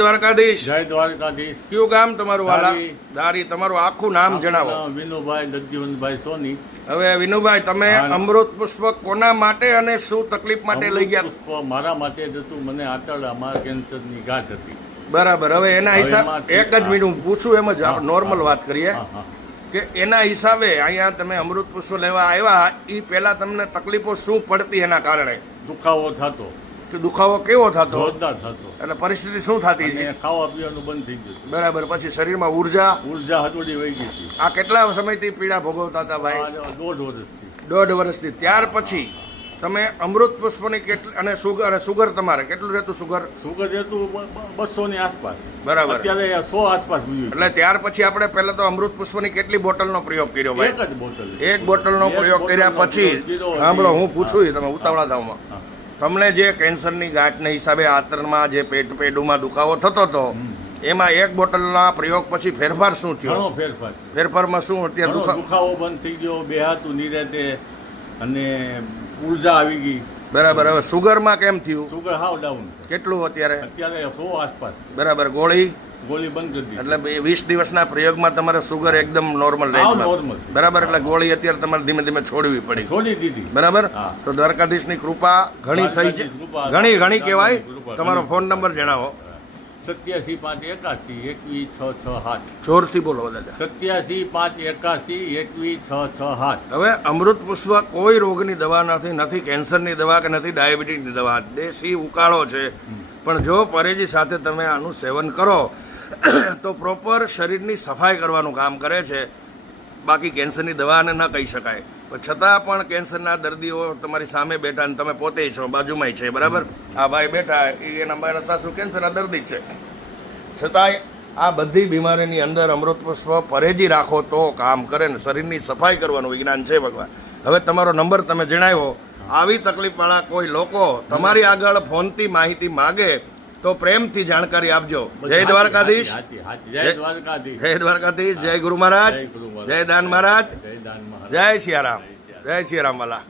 દ્વારકાધીશ. જય દ્વારકાધીશ. કયું ગામ તમારું વાલા? ધારી. તમારું આખું નામ જણાવો. વિનુભાઈ દગજીવનભાઈ સોની. હવે વિનુભાઈ, તમે અમૃત પુષ્પ કોના માટે અને શું તકલીફ માટે લઈ ગયા? પુષ્પ મારા માટે જ હતું. મને આંતરડામાં કેન્સરની ગાંઠ હતી. બરાબર. હવે એના હિસાબ એક જ મિનિટ હું પૂછું, એમ જ આપણે નોર્મલ વાત કરીએ કે એના હિસાબે અહીંયા તમે અમૃત પુષ્પ લેવા આવ્યા, એ પહેલા તમને તકલીફો શું પડતી એના કારણે? દુખાવો થતો. દુખાવો કેવો થતો? જોરદાર થતો. એટલે પરિસ્થિતિ શું થતી હતી? ખાવા પીવાનું બંધ થઈ ગયું. બરાબર. પછી શરીરમાં ઉર્જા હતોડી વહી ગઈ હતી. આ કેટલા સમયથી પીડા ભોગવતા હતા ભાઈ? 1.5 વર્ષથી. 1.5 વર્ષથી. ત્યાર પછી તમે અમૃત પુષ્પની કેટલી અને સુગર તમારે કેટલું રહેતું? સુગર રહેતું 200 ની આસપાસ. બરાબર. અત્યારે 100 આસપાસ ગયું. એટલે ત્યાર પછી આપણે પહેલા તો અમૃત પુષ્પની કેટલી બોટલનો પ્રયોગ કર્યો ભાઈ? એક જ બોટલ. એક બોટલનો પ્રયોગ કર્યા પછી સાંભળો, હું પૂછું, તમે ઉતાવળા થાવમાં, તમને જે કેન્સરની ગાંઠને હિસાબે આંતરમાં જે પેડુમાં દુખાવો થતો હતો, એમાં એક બોટલના પ્રયોગ પછી ફેરફાર શું થયો? ઘણો ફેરફાર. ફેરફારમાં શું? અત્યારે દુખાવો બંધ થઈ ગયો, બેહાતું નિરાતે, અને ઉર્જા આવી ગઈ. બરાબર. હવે સુગરમાં કેમ થયું? સુગર હાવ ડાઉન. કેટલું અત્યારે? અત્યારે 100 આસપાસ. બરાબર. ગોળી બંધ કરી દીધી. એટલે 20 દિવસના પ્રયોગમાં તમારે સુગર એકદમ નોર્મલ નોર્મલ. બરાબર. એટલે ગોળી અત્યારે તમારે ધીમે ધીમે છોડવી પડી. છોડી દીધી. બરાબર. તો દ્વારકાધીશની કૃપા ઘણી થઈ છે. ઘણી કહેવાય. તમારો ફોન નંબર જણાવો. 87 581 21 667. જોરથી બોલો દાદા. 87 581 21 667. હવે અમૃત પુષ્પ કોઈ રોગની દવા નથી કેન્સરની દવા કે નથી ડાયાબિટીસની દવા. દેશી ઉકાળો છે. પણ જો પરેજી સાથે તમે આનું સેવન કરો તો પ્રોપર શરીરની સફાઈ કરવાનું કામ કરે છે. બાકી કેન્સરની દવાને ન કહી શકાય. પણ છતાં પણ કેન્સરના દર્દીઓ તમારી સામે બેઠા, અને તમે પોતે છો, બાજુમાં છે. બરાબર. આ ભાઈ બેઠા, એના મારા સાસુ કેન્સરના દર્દી છે. છતાંય આ બધી બીમારીની અંદર અમૃત પુષ્પ પરેજી રાખો તો કામ કરે ને. શરીરની સફાઈ કરવાનું વિજ્ઞાન છે ભગવાન. હવે તમારો નંબર તમે જણાવ્યો. આવી તકલીફવાળા કોઈ લોકો તમારી આગળ ફોનથી માહિતી માગે તો પ્રેમથી જાણકારી આપજો. જય દ્વારકાધીશ. જય દ્વારકાધીશ. જય દ્વારકાધીશ. જય ગુરુ મહારાજ. જય દાન મહારાજ. જય દાન મહારાજ. જય સિયારામ. જય સિયારામ વાલા.